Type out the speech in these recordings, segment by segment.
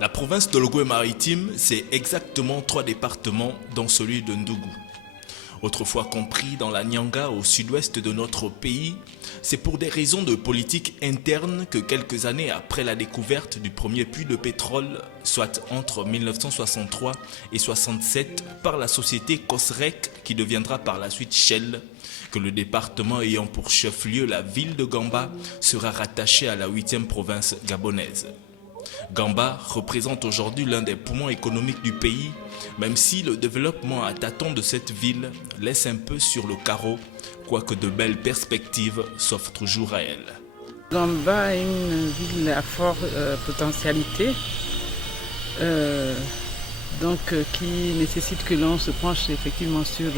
La province de l'Ogooué-Maritime, c'est exactement 3 départements dont celui de Ndougou. Autrefois compris dans la Nyanga au sud-ouest de notre pays, c'est pour des raisons de politique interne que quelques années après la découverte du premier puits de pétrole, soit entre 1963 et 67 par la société Cosrec qui deviendra par la suite Shell, que le département ayant pour chef-lieu la ville de Gamba sera rattaché à la 8e province gabonaise. Gamba représente aujourd'hui l'un des poumons économiques du pays, même si le développement à tâtons de cette ville laisse un peu sur le carreau, quoique de belles perspectives s'offrent toujours à elle. Gamba est une ville à forte potentialité, qui nécessite que l'on se penche effectivement sur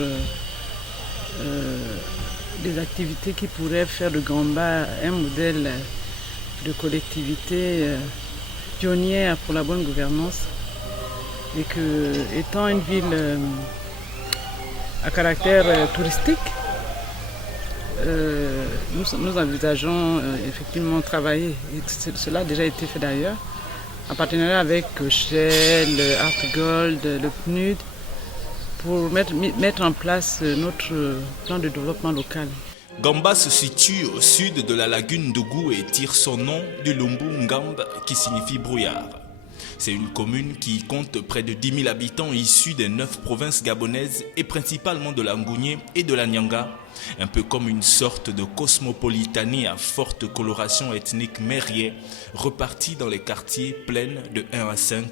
des activités qui pourraient faire de Gamba un modèle de collectivité pionnière pour la bonne gouvernance, et que, étant une ville à caractère touristique, nous envisageons effectivement travailler, et cela a déjà été fait d'ailleurs, en partenariat avec Shell, Artgold, le PNUD, pour mettre en place notre plan de développement local. Gamba se situe au sud de la lagune d'Ougou et tire son nom du Lumbu Ngamb qui signifie brouillard. C'est une commune qui compte près de 10 000 habitants issus des 9 provinces gabonaises et principalement de la Ngounié et de la Nyanga, un peu comme une sorte de cosmopolitanie à forte coloration ethnique mériée, repartie dans les quartiers pleins de 1 à 5,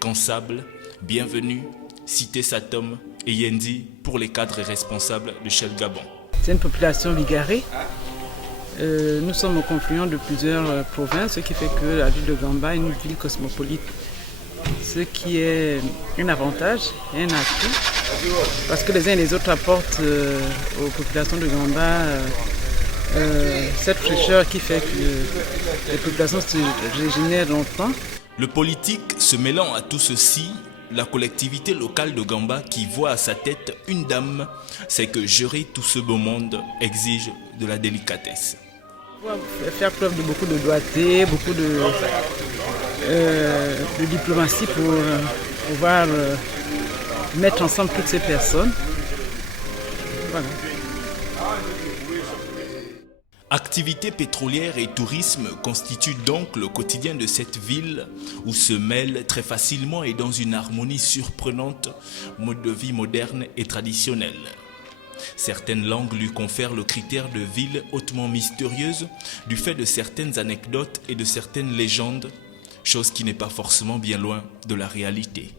Kansable, Bienvenue, Cité Satom et Yendi pour les cadres responsables de Shell Gabon. C'est une population bigarrée. Nous sommes au confluent de plusieurs provinces, ce qui fait que la ville de Gamba est une ville cosmopolite. Ce qui est un avantage et un atout, parce que les uns et les autres apportent aux populations de Gamba cette fraîcheur qui fait que les populations se régénèrent longtemps. Le politique se mêlant à tout ceci, la collectivité locale de Gamba qui voit à sa tête une dame, c'est que gérer tout ce beau monde exige de la délicatesse. Il faut faire preuve de beaucoup de doigté, beaucoup de diplomatie pour pouvoir mettre ensemble toutes ces personnes. Voilà. Activités pétrolières et tourisme constituent donc le quotidien de cette ville où se mêlent très facilement et dans une harmonie surprenante mode de vie moderne et traditionnel. Certaines langues lui confèrent le critère de ville hautement mystérieuse du fait de certaines anecdotes et de certaines légendes, chose qui n'est pas forcément bien loin de la réalité.